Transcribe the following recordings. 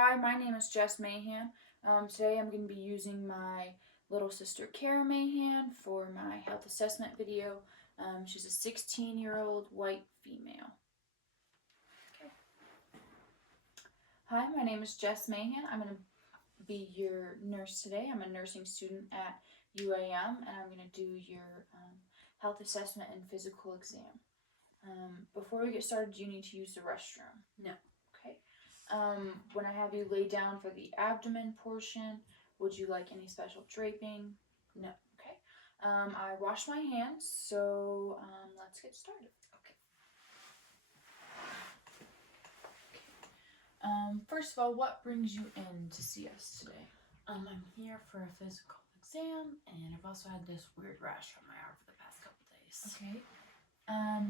Hi, my name is Jess Mahan. Today I'm going to be using my little sister Kara Mahan for my health assessment video. She's a 16-year-old white female. Okay. Hi, my name is Jess Mahan. I'm going to be your nurse today. I'm a nursing student at UAM, and I'm going to do your health assessment and physical exam. Before we get started, do you need to use the restroom? No. Okay. When I have you lay down for the abdomen portion, would you like any special draping? No. Okay. I wash my hands, so let's get started. Okay. First of all, what brings you in to see us today? I'm here for a physical exam, and I've also had this weird rash on my arm for the past couple days. Okay.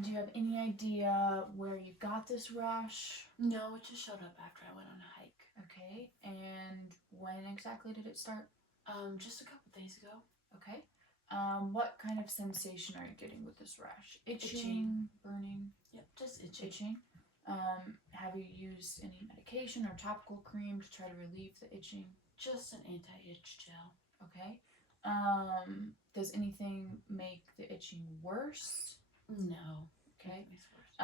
Do you have any idea where you got this rash? No, it just showed up after I went on a hike. Okay. And when exactly did it start? Just a couple days ago. Okay. What kind of sensation are you getting with this rash? Itching. Burning? Yep, just itching. Itching. Have you used any medication or topical cream to try to relieve the itching? Just an anti-itch gel. Okay. Does anything make the itching worse? No. Okay. It makes it worse.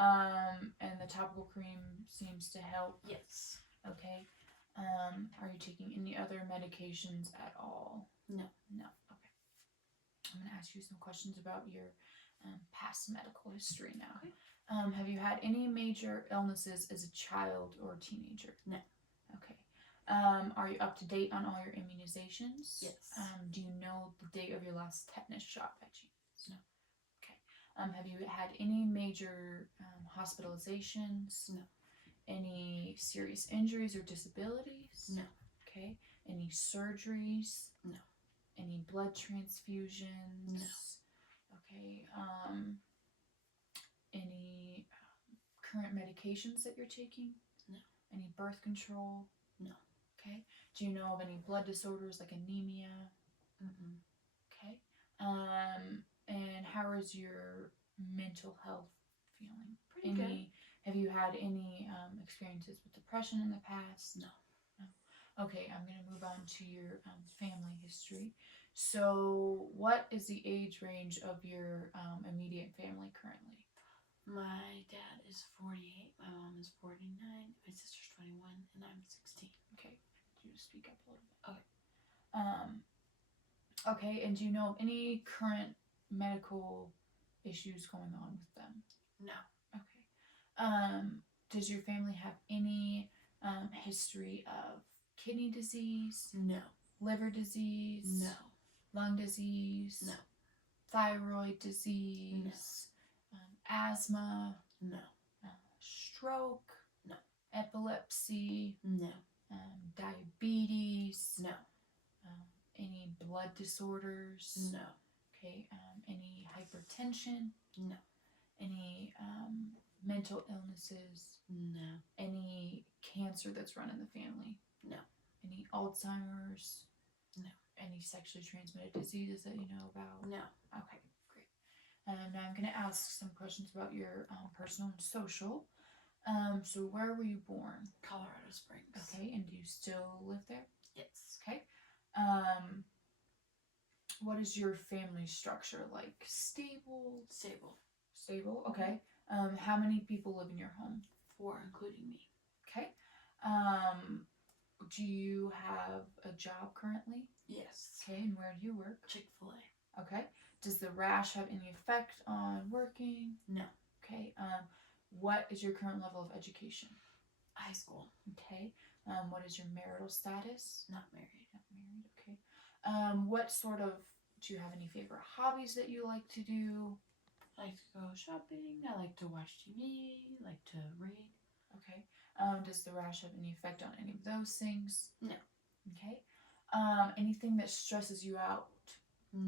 And the topical cream seems to help? Yes. Okay. Are you taking any other medications at all? No. No. Okay. I'm going to ask you some questions about your past medical history now. Okay. Have you had any major illnesses as a child or teenager? No. Okay. Are you up to date on all your immunizations? Yes. Do you know the date of your last tetanus shot by chance? No. Okay. Have you had any major hospitalizations? No. Any serious injuries or disabilities? No. Okay. Any surgeries? No. Any blood transfusions? No. Okay. Any current medications that you're taking? No. Any birth control? No. Okay. Do you know of any blood disorders like anemia? Mm-mm. Okay. And how is your mental health feeling? Pretty good. Have you had any experiences with depression in the past? No. No. Okay, I'm going to move on to your family history. So, what is the age range of your immediate family currently? My dad is 48, my mom is 49, my sister's 21, and I'm 16. Okay, could you speak up a little bit? Okay. Okay, and do you know of any current medical issues going on with them? No. Okay. Does your family have any history of kidney disease? No. Liver disease? No. Lung disease? No. Thyroid disease? No. Asthma? No. Stroke? No. Epilepsy? No. Diabetes? No. Any blood disorders? No. Okay. Any hypertension? No. Any mental illnesses? No. Any cancer that's run in the family? No. Any Alzheimer's? No. Any sexually transmitted diseases that you know about? No. Okay, great. Now I'm going to ask some questions about your personal and social. So where were you born? Colorado Springs. Okay, and do you still live there? Yes. Okay. What is your family structure like? Stable? Stable, okay. How many people live in your home? 4, including me. Okay. Do you have a job currently? Yes. Okay, and where do you work? Chick-fil-A. Okay. Does the rash have any effect on working? No. Okay. What is your current level of education? High school. Okay. What is your marital status? Not married. Not married, okay. Do you have any favorite hobbies that you like to do? I like to go shopping. I like to watch TV. I like to read. Okay. Does the rash have any effect on any of those things? No. Okay. Anything that stresses you out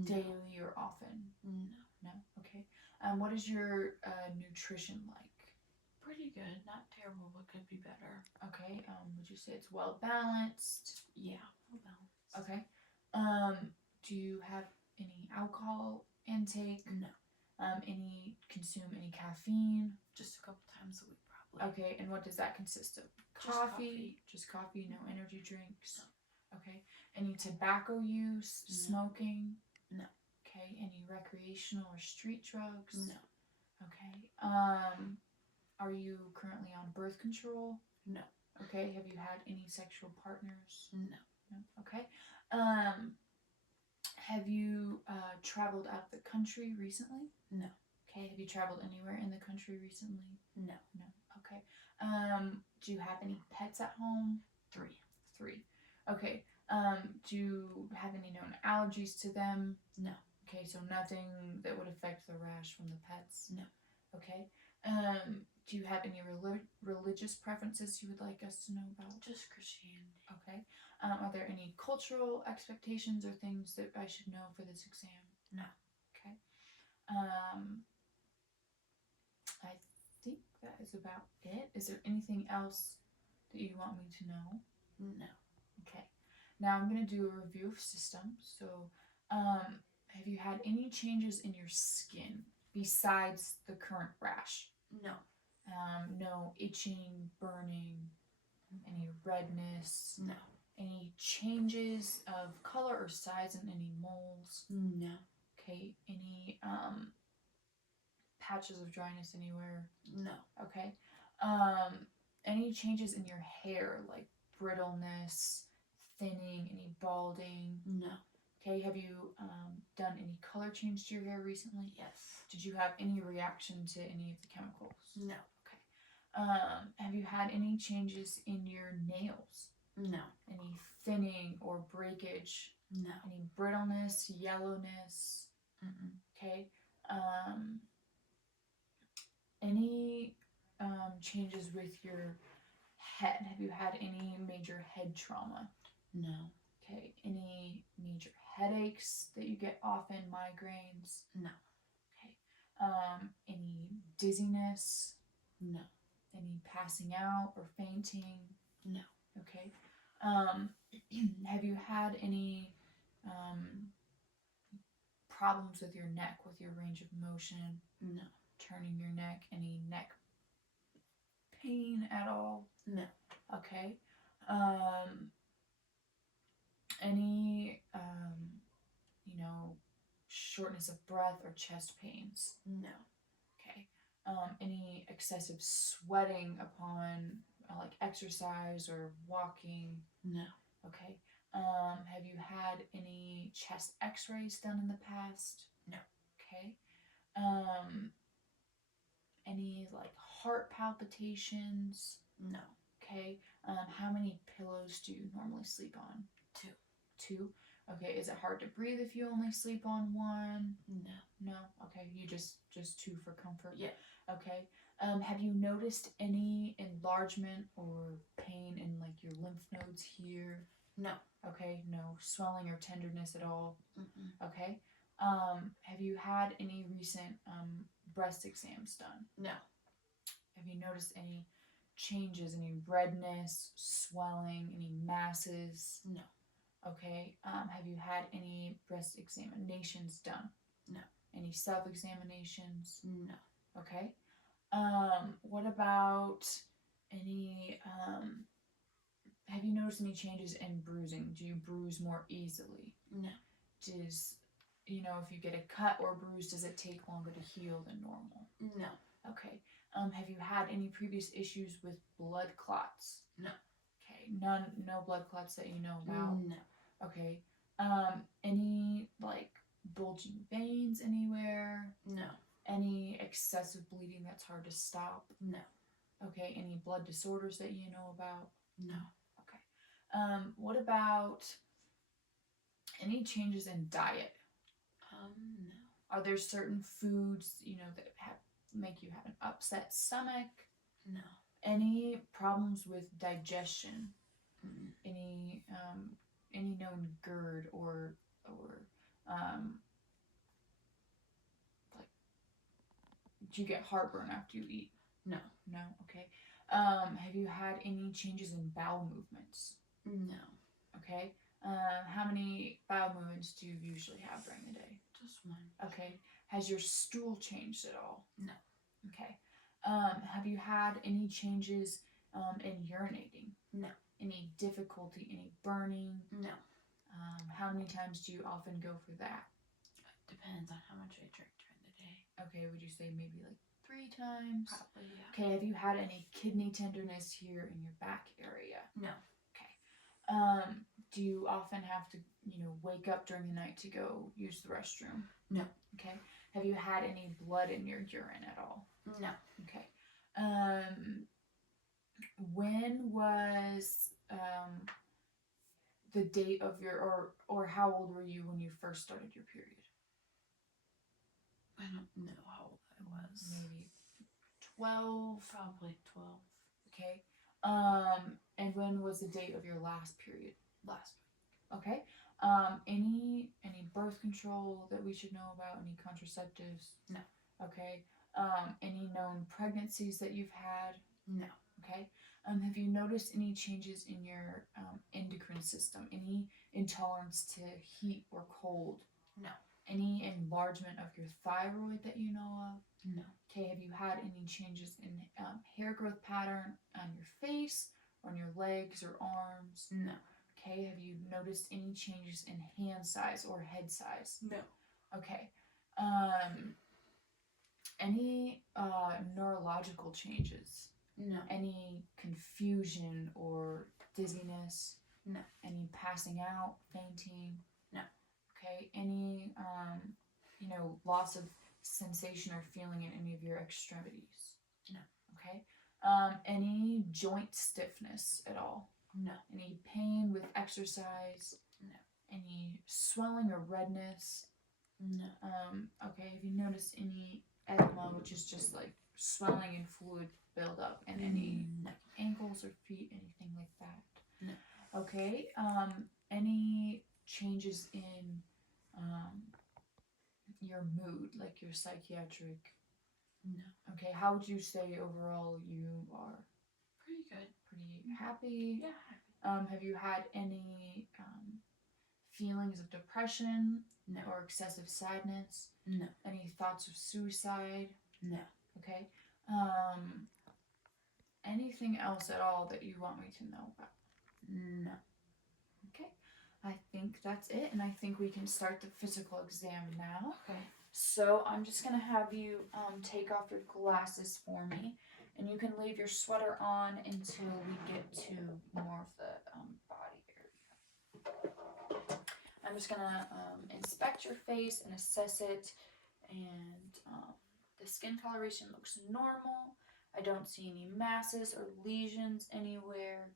daily or often? No. No? Okay. What is your nutrition like? Pretty good. Not terrible, but could be better. Okay. Would you say it's well balanced? Yeah, well balanced. Okay. Do you have any alcohol intake? No. Consume any caffeine? Just a couple times a week, probably. Okay, and what does that consist of? Coffee? Just coffee, no energy drinks? No. Okay. Any tobacco use? No. Smoking? No. Okay. Any recreational or street drugs? No. Okay. Are you currently on birth control? No. Okay. Have you had any sexual partners? No. No. Okay. Have you traveled out of the country recently? No. Okay. Have you traveled anywhere in the country recently? No. No. Okay. Do you have any pets at home? 3. 3. Okay. Do you have any known allergies to them? No. Okay, so nothing that would affect the rash from the pets? No. Okay. Do you have any religious preferences you would like us to know about? Just Christianity. Okay. Are there any cultural expectations or things that I should know for this exam? No. Okay. I think that is about it. Is there anything else that you want me to know? No. Okay. Now I'm going to do a review of systems. So, have you had any changes in your skin besides the current rash? No. No itching, burning, any redness? No. Any changes of color or size in any moles? No. Okay. Any patches of dryness anywhere? No. Okay. Any changes in your hair, like brittleness, thinning, any balding? No. Okay. Have you done any color change to your hair recently? Yes. Did you have any reaction to any of the chemicals? No. Okay. Have you had any changes in your nails? No. Any thinning or breakage? No. Any brittleness, yellowness? Mm-mm. Okay. Any changes with your head? Have you had any major head trauma? No. Okay. Any major headaches that you get often? Migraines? No. Okay. Any dizziness? No. Any passing out or fainting? No. Okay. Have you had any problems with your neck, with your range of motion? No. Turning your neck? Any neck pain at all? No. Okay. Any shortness of breath or chest pains? No. Okay. Any excessive sweating upon like exercise or walking? No. Okay. Have you had any chest x-rays done in the past? No. Okay. Any like heart palpitations? No. Okay. How many pillows do you normally sleep on? 2. 2. Okay. Is it hard to breathe if you only sleep on 1? No. No. Okay. You just 2 for comfort. Yeah. Okay. Have you noticed any enlargement or pain in like your lymph nodes here? No. Okay. No swelling or tenderness at all. Mm-mm. Okay. Have you had any recent breast exams done? No. Have you noticed any changes, any redness, swelling, any masses? No. Okay. Have you had any breast examinations done? No. Any self-examinations? No. Okay. What about any, have you noticed any changes in bruising? Do you bruise more easily? No. Does, if you get a cut or bruise, does it take longer to heal than normal? No. Okay. Have you had any previous issues with blood clots? No. Okay. No blood clots that you know about? No. Okay. Any like bulging veins anywhere? No. Any excessive bleeding that's hard to stop? No. Okay. Any blood disorders that you know about? No. Okay. What about any changes in diet? No. Are there certain foods, that make you have an upset stomach? No. Any problems with digestion? Mm-mm. Any known GERD or like, do you get heartburn after you eat? No. No. Okay. Have you had any changes in bowel movements? No. Okay. How many bowel movements do you usually have during the day? Just 1. Okay. Has your stool changed at all? No. Okay. Have you had any changes in urinating? No. Any difficulty, any burning? No. How many times do you often go for that? Depends on how much I drink during the day. Okay, would you say maybe like 3 times? Probably, yeah. Okay, have you had any kidney tenderness here in your back area? No. Okay. Do you often have to, wake up during the night to go use the restroom? No. Okay. Have you had any blood in your urine at all? No. Okay. When was the date of your or how old were you when you first started your period? I don't know how old I was. Maybe 12. Probably 12. Okay. And when was the date of your last period? Last week. Okay. Any birth control that we should know about? Any contraceptives? No. Okay. Any known pregnancies that you've had? No. Okay. Have you noticed any changes in your endocrine system? Any intolerance to heat or cold? No. Any enlargement of your thyroid that you know of? No. Okay. Have you had any changes in hair growth pattern on your face, or on your legs or arms? No. Okay. Have you noticed any changes in hand size or head size? No. Okay. Any neurological changes? No. Any confusion or dizziness? No. Any passing out, fainting? No. Okay. Any loss of sensation or feeling in any of your extremities? No. Okay. Any joint stiffness at all? No. Any pain with exercise? No. Any swelling or redness? No. Okay. Have you noticed any edema, which is just like swelling and fluid buildup, and any ankles or feet, anything like that? No. Okay. Any changes in your mood, like your psychiatric? No. Okay. How would you say overall you are? Pretty good. Pretty happy? Yeah, happy. Have you had any feelings of depression? No. Or excessive sadness? No. Any thoughts of suicide? No. Okay. Anything else at all that you want me to know about? No. Okay. I think that's it, and I think we can start the physical exam now. Okay. So I'm just gonna have you take off your glasses for me, and you can leave your sweater on until we get to more of the body area. I'm just gonna inspect your face and assess it, and the skin coloration looks normal. I don't see any masses or lesions anywhere,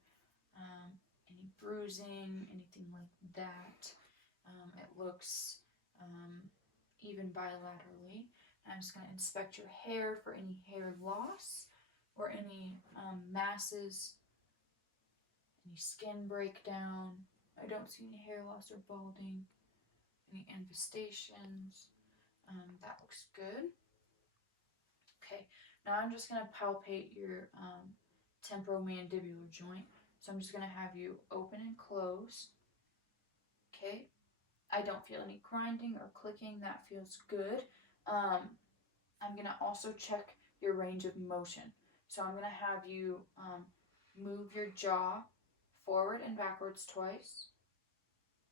any bruising, anything like that. It looks even bilaterally. I'm just going to inspect your hair for any hair loss or any masses, any skin breakdown. I don't see any hair loss or balding, any infestations. That looks good. Okay, now I'm just going to palpate your temporomandibular joint. So I'm just going to have you open and close. Okay, I don't feel any grinding or clicking. That feels good. I'm going to also check your range of motion. So I'm going to have you move your jaw forward and backwards twice.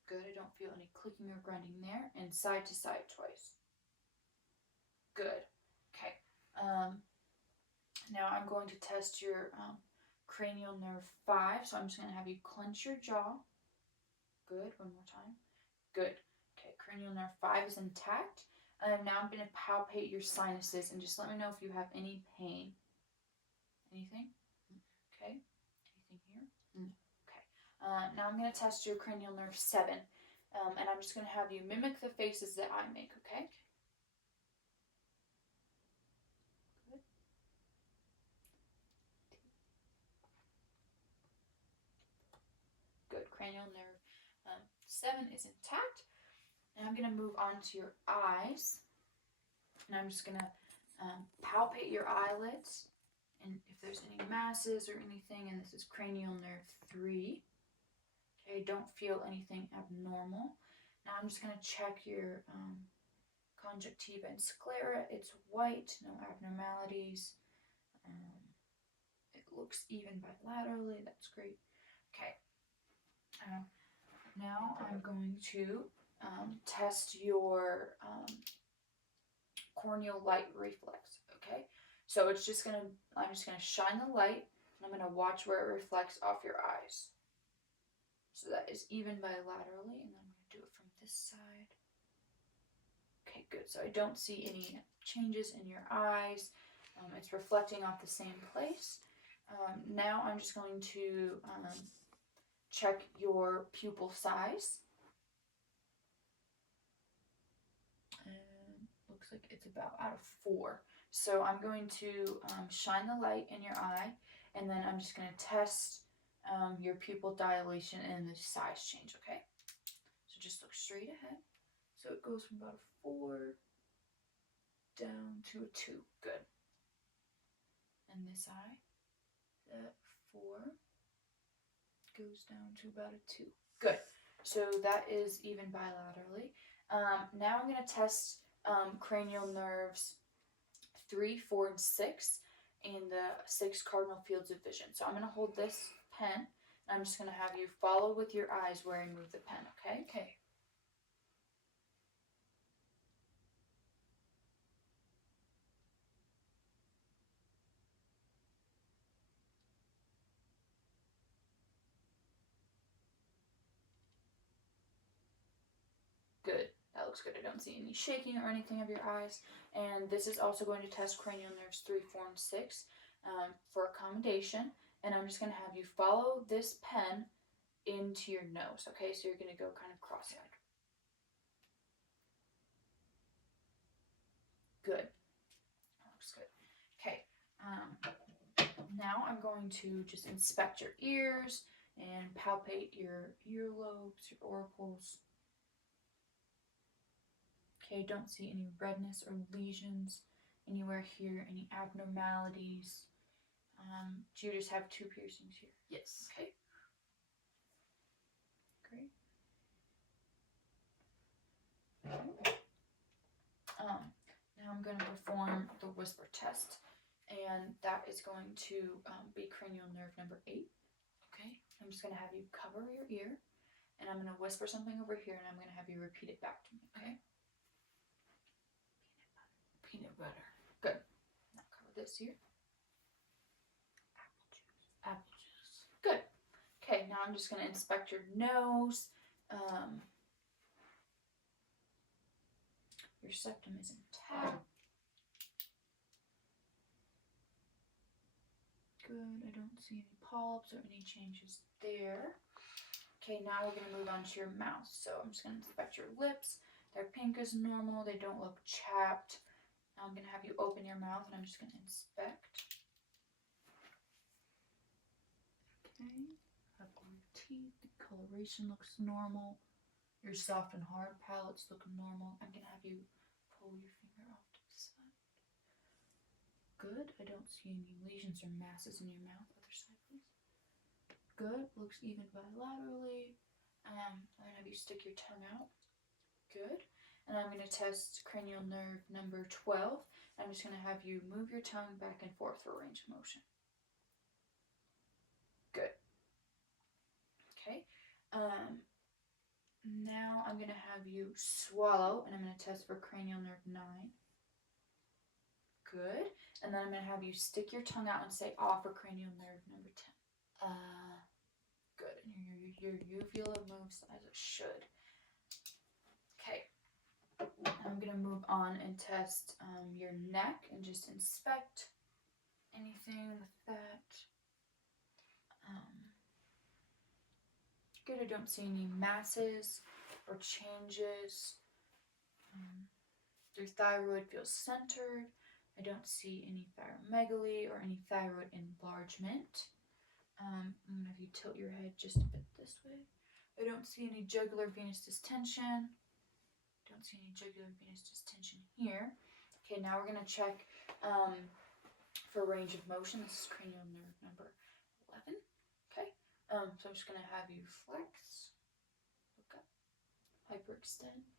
Good, I don't feel any clicking or grinding there. And side to side twice. Good. Okay. Now I'm going to test your cranial nerve 5. So I'm just going to have you clench your jaw. Good. One more time. Good. Okay, cranial nerve 5 is intact. Now I'm going to palpate your sinuses and just let me know if you have any pain. Anything? Okay. Anything here? Okay. Now I'm going to test your cranial nerve 7. And I'm just going to have you mimic the faces that I make, okay? Good. Good. Cranial nerve 7 is intact. And I'm going to move on to your eyes. And I'm just going to palpate your eyelids. And if there's any masses or anything, and this is cranial nerve 3. Okay, don't feel anything abnormal. Now I'm just going to check your conjunctiva and sclera. It's white, no abnormalities. It looks even bilaterally. That's great. Okay. Now I'm going to test your corneal light reflex. Okay. So I'm just gonna shine the light, and I'm gonna watch where it reflects off your eyes. So that is even bilaterally, and then I'm gonna do it from this side. Okay, good. So I don't see any changes in your eyes. It's reflecting off the same place. Now I'm just going to check your pupil size. And looks like it's about out of 4. So I'm going to shine the light in your eye, and then I'm just going to test your pupil dilation and the size change, okay? So just look straight ahead. So it goes from about a 4 down to a 2. Good. And this eye, that 4 goes down to about a 2. Good. So that is even bilaterally. Now I'm going to test cranial nerves 3, 4, and 6 in the 6 cardinal fields of vision. So I'm going to hold this pen, and I'm just going to have you follow with your eyes where I move the pen, okay? Okay. Good. That looks good. I don't see any shaking or anything of your eyes. And this is also going to test cranial nerves 3, 4, and 6 for accommodation. And I'm just going to have you follow this pen into your nose, okay? So you're going to go kind of cross-eyed. Good. That looks good. Okay. Now I'm going to just inspect your ears and palpate your earlobes, your auricles. Okay, don't see any redness or lesions anywhere here, any abnormalities. Do you just have 2 piercings here? Yes. Okay. Great. Now I'm going to perform the whisper test, and that is going to be cranial nerve number 8. Okay. I'm just going to have you cover your ear, and I'm going to whisper something over here, and I'm going to have you repeat it back to me, okay? Peanut butter. Good. Now cover this ear. Apple juice. Good. Okay, now I'm just going to inspect your nose. Your septum is intact. Good. I don't see any polyps or any changes there. Okay, now we're going to move on to your mouth. So I'm just going to inspect your lips. They're pink as normal. They don't look chapped. Now I'm going to have you open your mouth, and I'm just going to inspect. Okay. Have your teeth. The coloration looks normal. Your soft and hard palates look normal. I'm going to have you pull your finger off to the side. Good. I don't see any lesions or masses in your mouth. Other side, please. Good. Looks even bilaterally. I'm going to have you stick your tongue out. Good. And I'm going to test cranial nerve number 12. I'm just going to have you move your tongue back and forth for range of motion. Good. Okay. Now I'm going to have you swallow, and I'm going to test for cranial nerve 9. Good. And then I'm going to have you stick your tongue out and say off for cranial nerve number 10. Good. And your uvula moves as it should. Okay. I'm going to move on and test your neck and just inspect anything with that. Good. I don't see any masses or changes. Your thyroid feels centered. I don't see any thyromegaly or any thyroid enlargement. I'm going to have you tilt your head just a bit this way. I don't see any jugular venous distension. Don't see any jugular venous distension here. Okay, now we're going to check for range of motion. This is cranial nerve number 11. Okay, so I'm just going to have you flex, look up, hyperextend.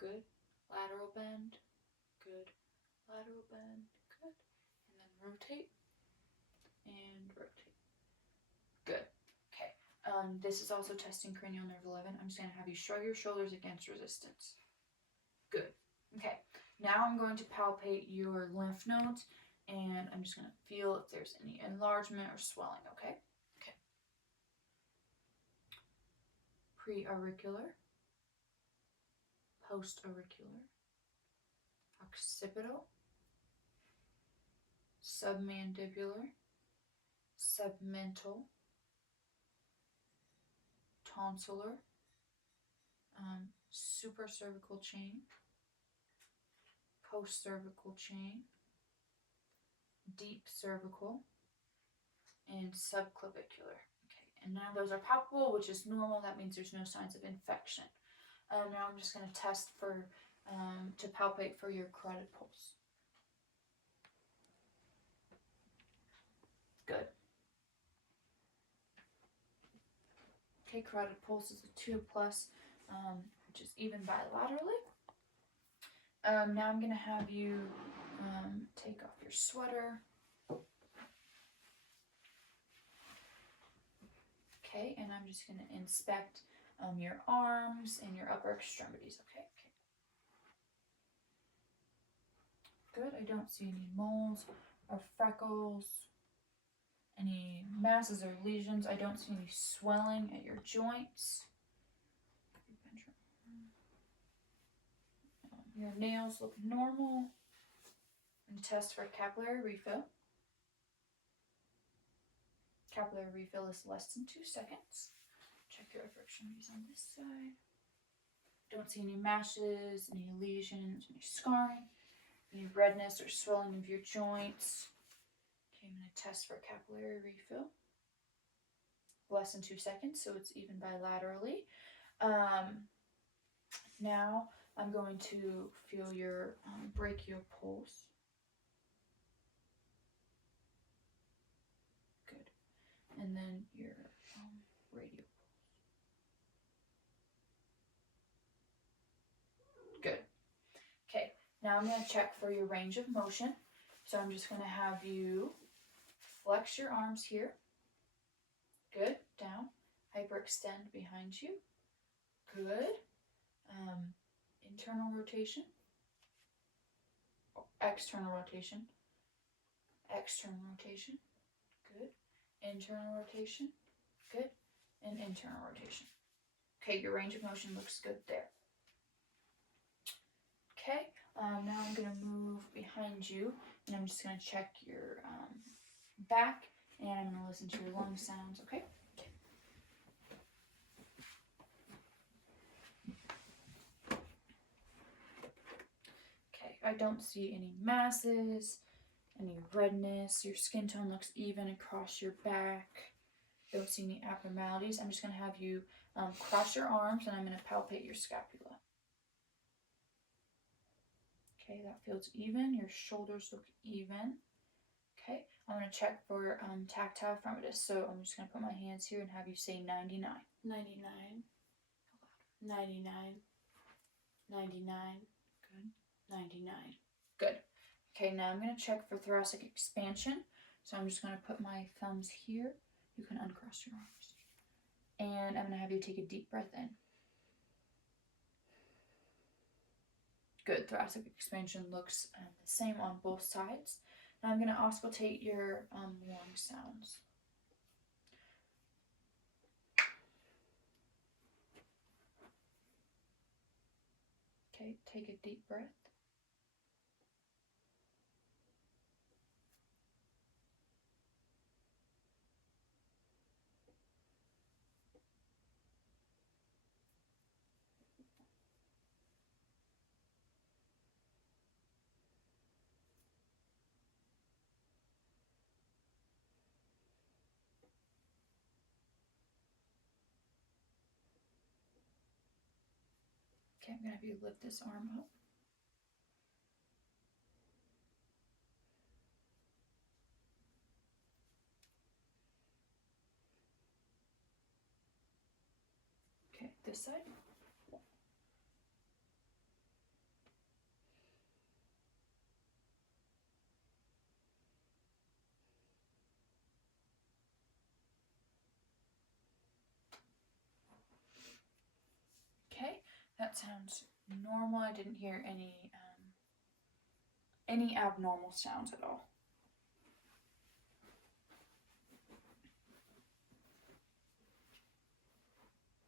Good. Lateral bend. Good. Lateral bend. Good. And then rotate and rotate. Good. Okay. This is also testing cranial nerve 11. I'm just going to have you shrug your shoulders against resistance. Good. Okay. Now I'm going to palpate your lymph nodes, and I'm just going to feel if there's any enlargement or swelling, okay? Okay. Pre-auricular, post-auricular, occipital, submandibular, submental, tonsillar, supracervical chain, post-cervical chain, deep cervical, and subclavicular. Okay, and now those are palpable, which is normal. That means there's no signs of infection. Now I'm just going to test for, to palpate for your carotid pulse. Good. Okay, carotid pulse is a 2+, which is even bilaterally. Now I'm going to have you take off your sweater. Okay, and I'm just going to inspect your arms and your upper extremities, okay? Good, I don't see any moles or freckles, any masses or lesions. I don't see any swelling at your joints. Your nails look normal. And test for capillary refill. Capillary refill is less than 2 seconds. Check your upper extremities on this side. Don't see any mashes, any lesions, any scarring, any redness or swelling of your joints. Okay, I'm going to test for capillary refill. Less than 2 seconds, so it's even bilaterally. Now I'm going to feel your brachial pulse. Good. And then your radial pulse. Good. Okay, now I'm going to check for your range of motion. So I'm just going to have you flex your arms here. Good. Down. Hyperextend behind you. Good. Internal rotation. External rotation. External rotation. Good. Internal rotation. Good. And internal rotation. Okay, your range of motion looks good there. Okay, now I'm going to move behind you, and I'm just going to check your back, and I'm going to listen to your lung sounds, okay? Okay, I don't see any masses, any redness. Your skin tone looks even across your back. Don't see any abnormalities. I'm just going to have you cross your arms, and I'm going to palpate your scapula. Okay, that feels even. Your shoulders look even. Okay, I'm going to check for tactile fremitus. So I'm just going to put my hands here and have you say 99. 99. 99. 99. Good. 99. Good. Okay, now I'm going to check for thoracic expansion. So I'm just going to put my thumbs here. You can uncross your arms. And I'm going to have you take a deep breath in. Good. Thoracic expansion looks the same on both sides. Now I'm going to auscultate your lung sounds. Okay, take a deep breath. Okay, I'm going to have you lift this arm up. Okay, this side. that sounds normal. I didn't hear any abnormal sounds at all.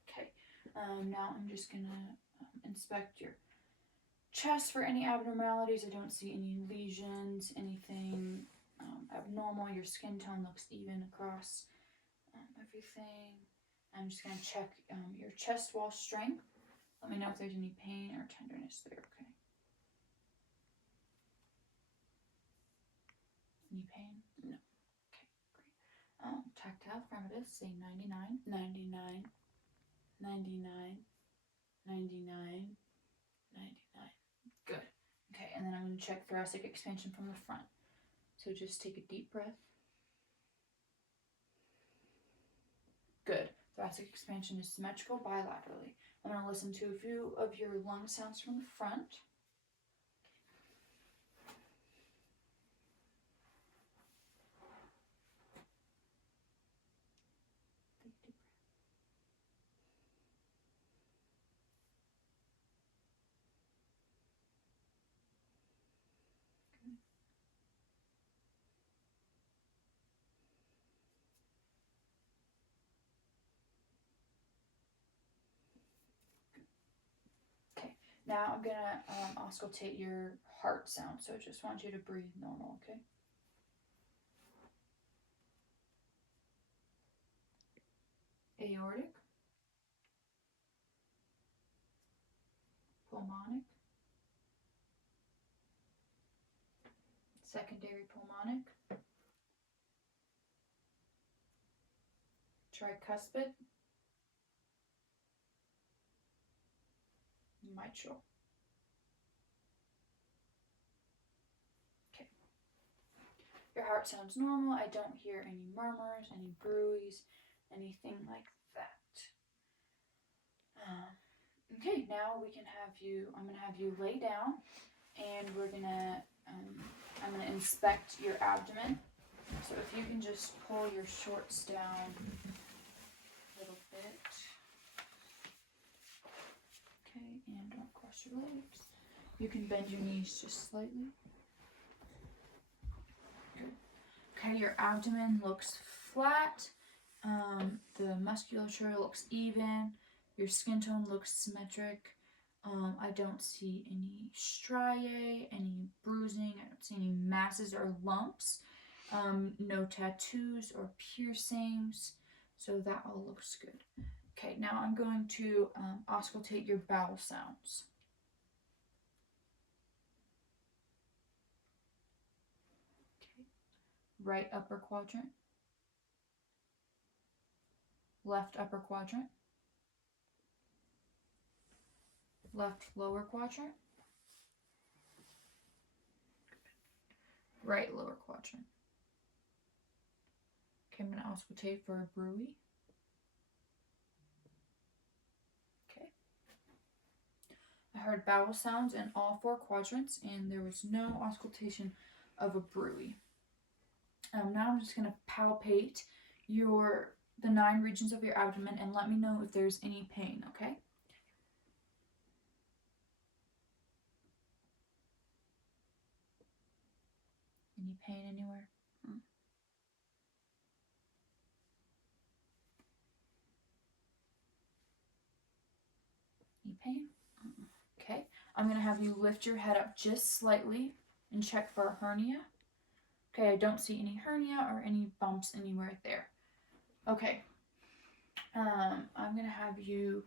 Okay, now I'm just gonna inspect your chest for any abnormalities. I don't see any lesions, anything abnormal. Your skin tone looks even across everything. I'm just gonna check your chest wall strength. Let me know if there's any pain or tenderness there, okay? Any pain? No. Okay, great. Tactile parameters, say 99, 99, 99, 99, 99. Good. Okay, and then I'm going to check thoracic expansion from the front. So just take a deep breath. Good. Thoracic expansion is symmetrical bilaterally. I'm going to listen to a few of your lung sounds from the front. Okay, now I'm gonna auscultate your heart sound. So I just want you to breathe normal, okay? Aortic, pulmonic, secondary pulmonic, tricuspid, mitral. Okay. Your heart sounds normal. I don't hear any murmurs, any bruise, anything like that. Okay, now we can have you, I'm going to have you lay down and we're going to, I'm going to inspect your abdomen. So if you can just pull your shorts down a little bit. Okay, and don't cross your legs. You can bend your knees just slightly. Good. Okay, your abdomen looks flat. The musculature looks even. Your skin tone looks symmetric. I don't see any striae, any bruising. I don't see any masses or lumps. No tattoos or piercings. So that all looks good. Okay, now I'm going to auscultate your bowel sounds. Okay. Right upper quadrant. Left upper quadrant. Left lower quadrant. Right lower quadrant. Okay, I'm going to auscultate for a bruit. Okay. I heard bowel sounds in all 4 quadrants, and there was no auscultation of a bruit. Now I'm just going to palpate the 9 regions of your abdomen and let me know if there's any pain, okay? Any pain anywhere? Any pain? Okay. I'm going to have you lift your head up just slightly and check for a hernia. Okay, I don't see any hernia or any bumps anywhere there. Okay. I'm going to have you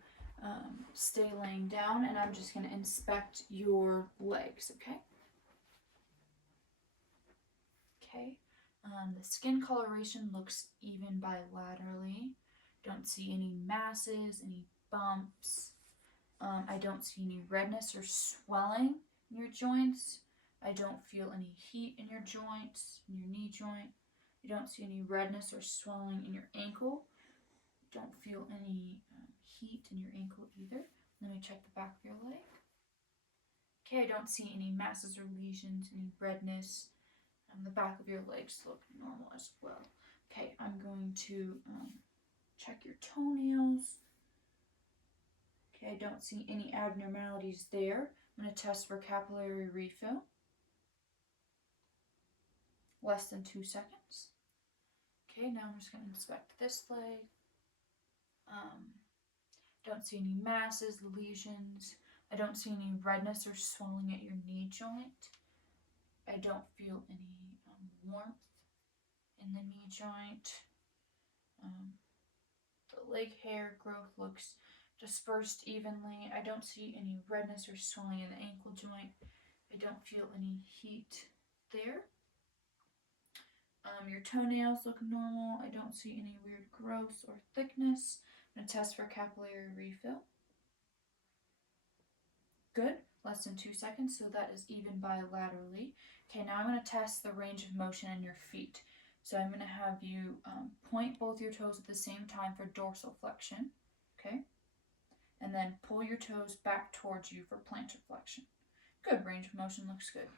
stay laying down and I'm just going to inspect your legs, okay? Okay. The skin coloration looks even bilaterally. Don't see any masses, any bumps. I don't see any redness or swelling in your joints. I don't feel any heat in your joints, in your knee joint. I don't see any redness or swelling in your ankle. Don't feel any heat in your ankle either. Let me check the back of your leg. Okay, I don't see any masses or lesions, any redness. The back of your legs look normal as well. Okay, I'm going to check your toenails. Okay, I don't see any abnormalities there. I'm going to test for capillary refill. Less than 2 seconds. Okay, now I'm just going to inspect this leg. Don't see any masses, lesions. I don't see any redness or swelling at your knee joint. I don't feel any warmth in the knee joint. The leg hair growth looks dispersed evenly. I don't see any redness or swelling in the ankle joint. I don't feel any heat there. Your toenails look normal. I don't see any weird growth or thickness. I'm going to test for capillary refill. Good, less than 2 seconds, so that is even bilaterally. Okay, now I'm going to test the range of motion in your feet. So I'm going to have you point both your toes at the same time for dorsal flexion, okay? And then pull your toes back towards you for plantar flexion. Good, range of motion looks good.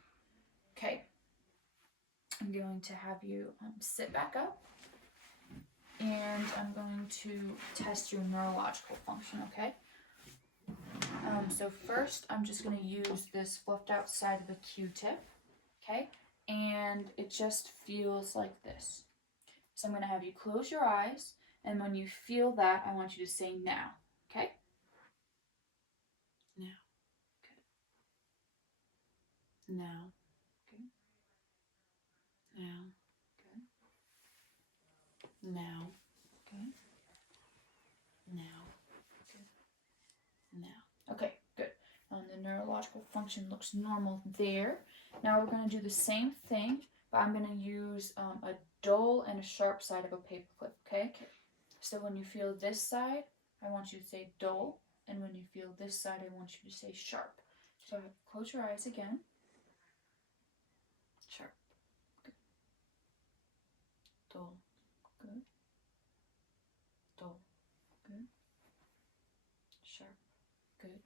Okay, I'm going to have you sit back up, and I'm going to test your neurological function, okay? So first, I'm just going to use this fluffed out side of a Q-tip, okay? And it just feels like this. So I'm going to have you close your eyes, and when you feel that, I want you to say now, okay? Now. Good. Now. Good. Now. Good. Now. Good. Now. Good. Now. Okay, good. The neurological function looks normal there. Now we're going to do the same thing, but I'm going to use a dull and a sharp side of a paperclip, okay? So when you feel this side, I want you to say dull, and when you feel this side, I want you to say sharp. So close your eyes again. Sharp. Good. Dull. Good. Dull. Good. Sharp. Good.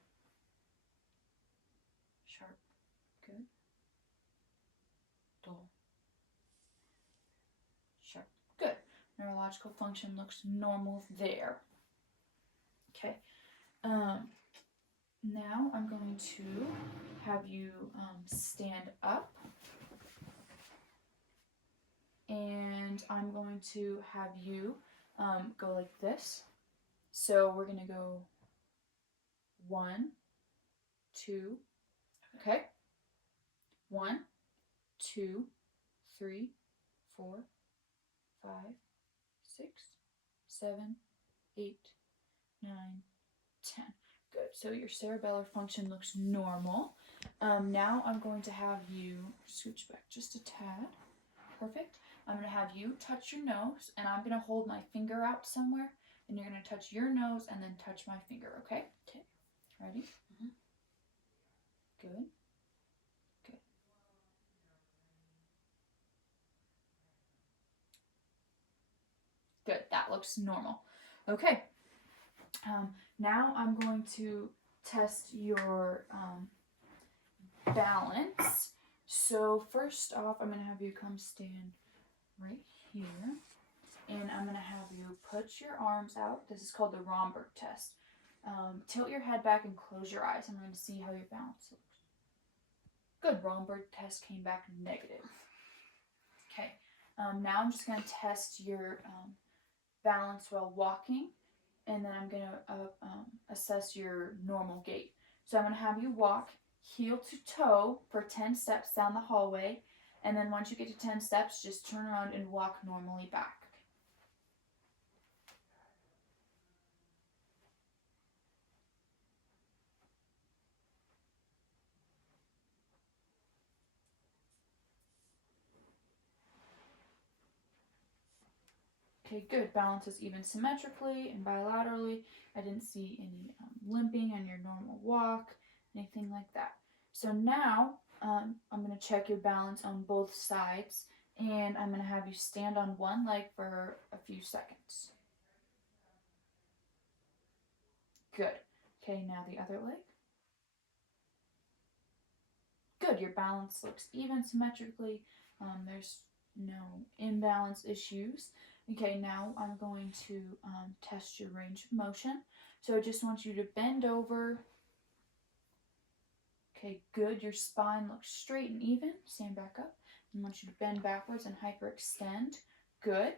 Sharp. Good. Dull. Sharp. Good. Neurological function looks normal there. Okay. Now I'm going to have you stand up, and I'm going to have you go like this. So we're going to go 1, 2, okay? 1, 2, 3, 4, 5, 6, 7, 8, 9, 10. Good. So your cerebellar function looks normal. Now I'm going to have you scooch back just a tad. Perfect. I'm going to have you touch your nose, and I'm going to hold my finger out somewhere, and you're going to touch your nose and then touch my finger, okay? Okay. Ready? Mm-hmm. Good. Good. Good. That looks normal. Okay. Now I'm going to test your balance. So first off, I'm going to have you come stand right here, and I'm going to have you put your arms out. This is called the Romberg test. Tilt your head back and close your eyes. I'm going to see how your balance looks. Good. Romberg test came back negative. Okay. Now I'm just going to test your balance while walking, and then I'm going to assess your normal gait. So I'm going to have you walk heel to toe for 10 steps down the hallway, and then once you get to 10 steps, just turn around and walk normally back. Okay, good. Balances even symmetrically and bilaterally. I didn't see any limping on your normal walk, anything like that. So now I'm going to check your balance on both sides, and I'm going to have you stand on one leg for a few seconds. Good. Okay, now the other leg. Good. Your balance looks even symmetrically. There's no imbalance issues. Okay, now I'm going to test your range of motion. So I just want you to bend over. Okay, good. Your spine looks straight and even. Stand back up. I want you to bend backwards and hyperextend. Good.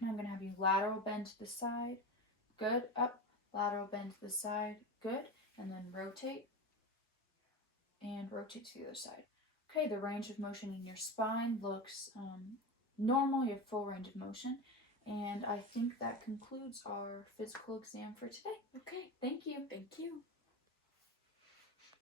Now I'm going to have you lateral bend to the side. Good. Up. Lateral bend to the side. Good. And then rotate. And rotate to the other side. Okay, the range of motion in your spine looks normal. You have full range of motion. And I think that concludes our physical exam for today. Okay, Thank you. thank you.